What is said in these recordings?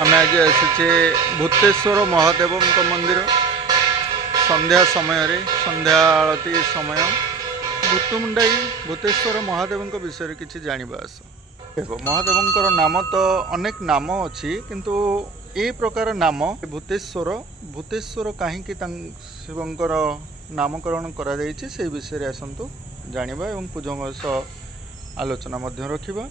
आम आज आसीचे भूतेश्वर महादेव मंदिर संध्या समय संध्या आलती समय भूतमुंडाई भूतेश्वर महादेव विषय किसी जानवा आस देखो महादेव नाम तो अनेक नाम अच्छी किंतु ए प्रकार नाम भूतेश्वर भूतेश्वर कहीं शिवंकर नामकरण करा से विषय आसतु जानिबा एवं पूजों सह आलोचना मध्य रखिबा।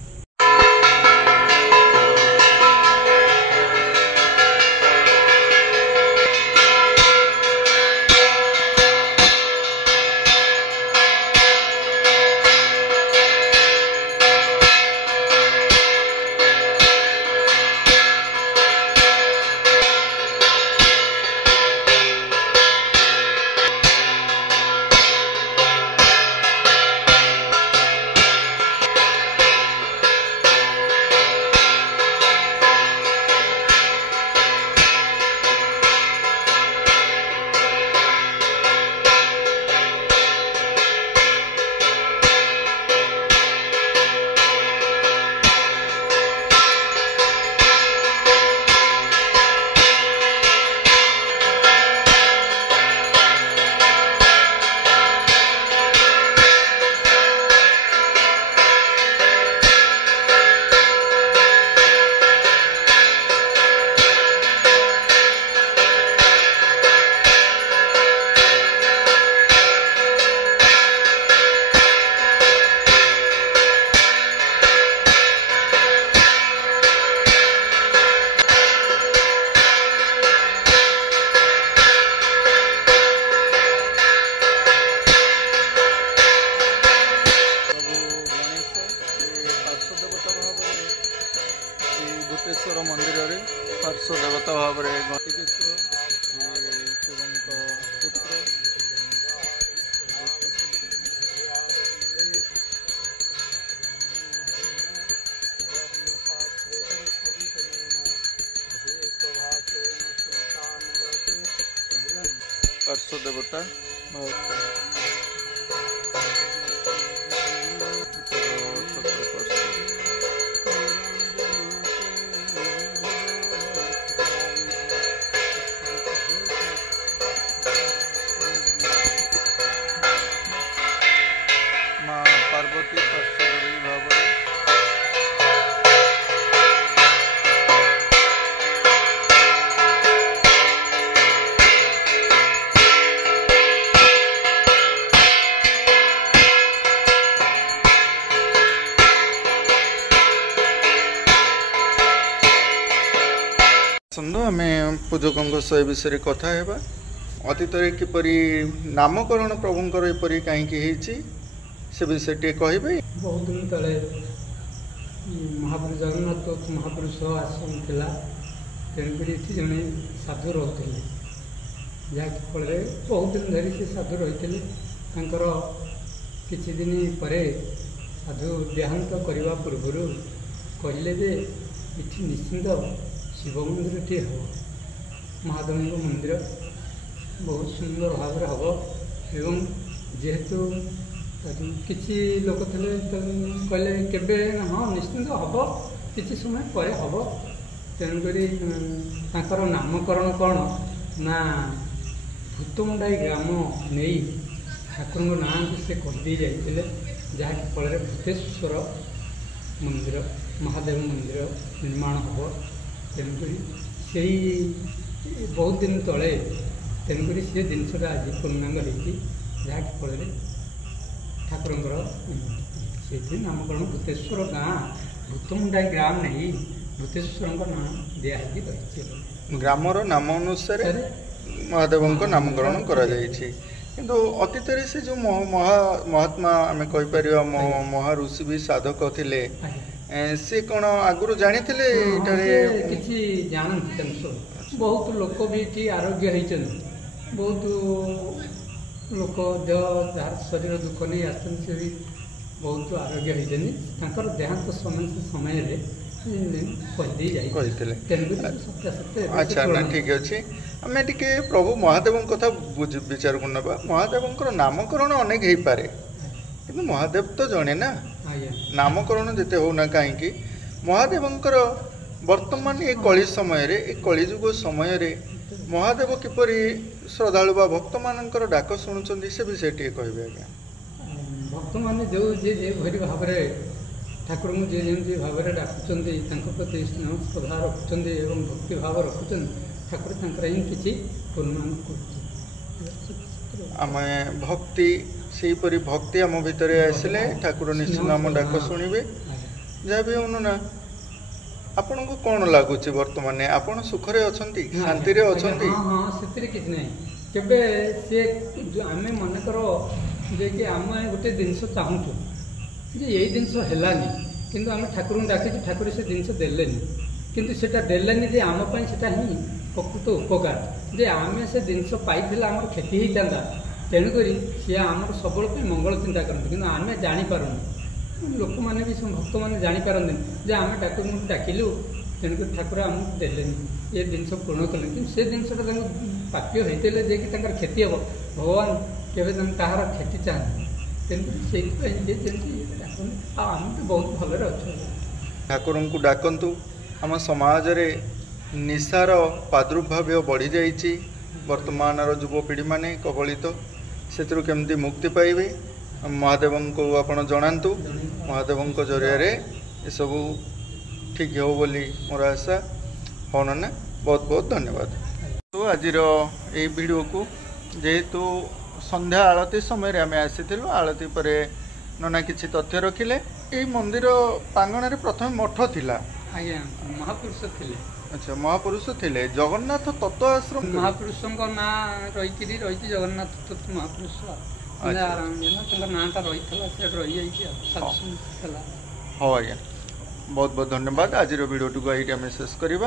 भूतेश्वर मंदिर रे पार्श्व देवता भाव में गणेश्वर शिव पुत्र पार्श्व देवता पार्वती पार्श्वदेवी भाव आम पूजकों सह विषय कथा हेबा अतीत किपरि नामकरण प्रभुंकर एपरि कहीं से विषय टे कहे। बहुत दिन तले महापुरुष जगन्नाथ महापुरुष आश्रम थिला तेणुकरी ये जड़े साधु रोते जहाँफल बहुत दिन धरी से साधु रही किछि दिन परे साधु देहांत करने पूर्व कहले जे इठी निश्चिंत शिव मंदिर टे हम महादेव मंदिर बहुत सुंदर भाव हम एवं जेहेतु किसी लोक थे कहले केबे हाँ निश्चिंत हम किसी समय पर हम तेणुक नामकरण कौन ना भूतमुंडाई ग्राम नहीं ठाकुर ना से कहदे जाते जहाँफल भूतेश्वर मंदिर महादेव मंदिर निर्माण हम तेणुक से बहुत दिन तले तेणुक से जिनसा आज पूर्णांग होती जहाँफल ठाकुर से नामकरण भूतेश्वर गाँ भूतमुंडाई ग्राम नहीं भूतेश्वर नाम दिखाई रही ग्रामर नाम अनुसार महादेव नामकरण करा किंतु अतीत से जो महात्मा आम कहीपर महा ऋषि भी साधक थे से कौन आगुरी जानी किसी जानते बहुत लोक भी आरोग्य होती बहुत लोक जार शरीर दुख नहीं आसते से भी बहुत आरोग्य होती देहांत समय अच्छा ना ठीक अच्छे आम टे प्रभु महादेव कथा विचार को ना महादेव नामकरण अनेक हो पारे कि महादेव तो जड़े ना नामकरण जिते होना कहीं महादेव वर्तमान ये कली समय रे ए कलिजुग समय रे महादेव किपरि श्रद्धालु बा भक्त मानकर डाक शुणुचंदी से विषय टे कहबे आज्ञा। भक्त मैंने जो जे भरी भाव ठाकुर को जे जमी भाव में डाकुंट प्रति स्नेह श्रद्धा रखुंट और भक्ति भाव रखुंट ठाकुर ही किसी पूर्ण आम भक्ति से भक्ति आम भितर आसिले ठाकुर निश्चित आम डाक शुणवे जहाँ भी हूँ ना आपन को कौन लगुच वर्तमान आपन सुखरे अच्छी शांति रे अच्छी। हाँ से किसी ना केवे सी आम मनकर जे कि आम गोटे जिनस चाहूँ जे यही जिनस है किंतु आम ठाकुर डाकी ठाकुर से जिनस देले किंतु सेटा देलेनी जे आम सेटा ही प्रकृत उपकार जे आम से जिनस पाई आम क्षति होता तेणुक सी आम सब मंगल चिंता करते कि आम जापारूँ लोक मैंने भी भक्त मैंने जापारती जे आम ठाकुर डाकिलु तेणुक ठाकुर आमको देलेनी ये जिनस पूर्ण कले कि से जिनसा प्राप्य होते जे कि क्षति हे भगवान केवे कहार क्षति चाहते तेणुक से आम तो बहुत भलरे अच्छे ठाकुर को डाकतु आम समाज रे निशार प्रादुर्भाव बढ़ी जाइए वर्तमान युवपीढ़ी माने कबलित से केमती मुक्ति पाइबे महादेव को आपण जनातु महादेव जरिया ये सब ठीक हो बोली मोर आशा हो ना बहुत बहुत धन्यवाद। तो आज ये वीडियो को जेहेतु संध्या आलती समय आम आसी आलती पर नना किसी तथ्य रखिले ये मंदिर प्रांगण में प्रथम मठ थिला आज्ञा महापुरुष थे। अच्छा महापुरुष थे जगन्नाथ तत्व आश्रम महापुरुष ना रही जगन्नाथ तत्व महापुरुष नाटा रही हाँ आज्ञा बहुत बहुत धन्यवाद। आज वीडियो टी शेष करवा।